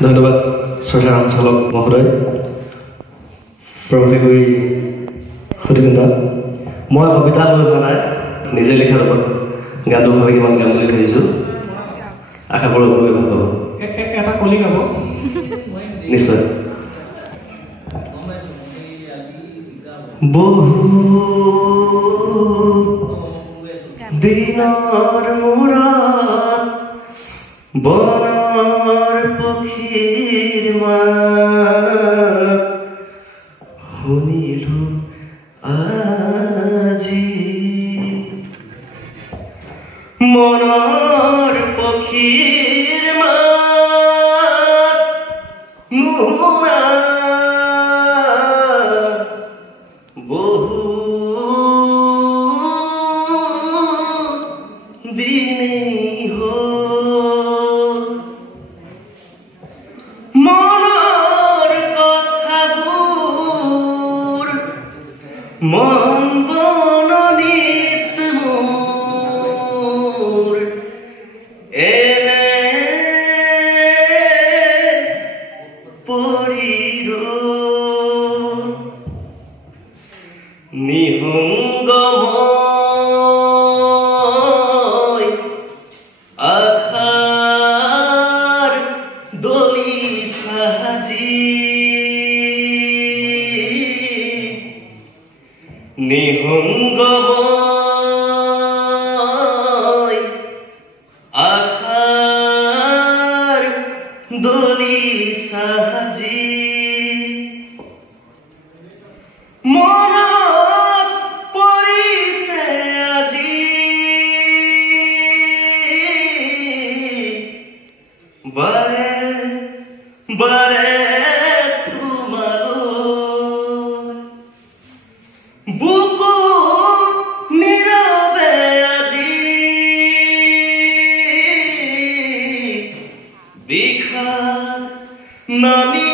ধন্যবাদ শ্ৰদ্ধা সঞ্চালক মহোদয় প্ৰৱেশ কৰি সুধিলা মই কবিতা লৈ যোৱা নাই নিজে লিখাৰ ওপৰত গানটো ভাবি কিমান গাম বুলি ভাবিছোঁ আশা কৰোঁ আপোনালোকে ভাল পাব এটা কলি গাব নিশ্চয় বহু দিনৰ মূৰত বনৰ পক্ষীৰ মাত শুনিলো আজি মনৰ পক্ষীৰ মাত মোনা বহু দিনেই হ'ল মনৰ কথাবোৰ মন বননিত মোৰ এনে পৰি ৰ'ল নিহংগময় আশাৰ দলি সাজি নিহংগময় আশাৰ দলি সাজি মনত পৰিছে আজি বাৰে বাৰে তোমালৈ বুকুত নীৰৱে আজি বিষাদ নামি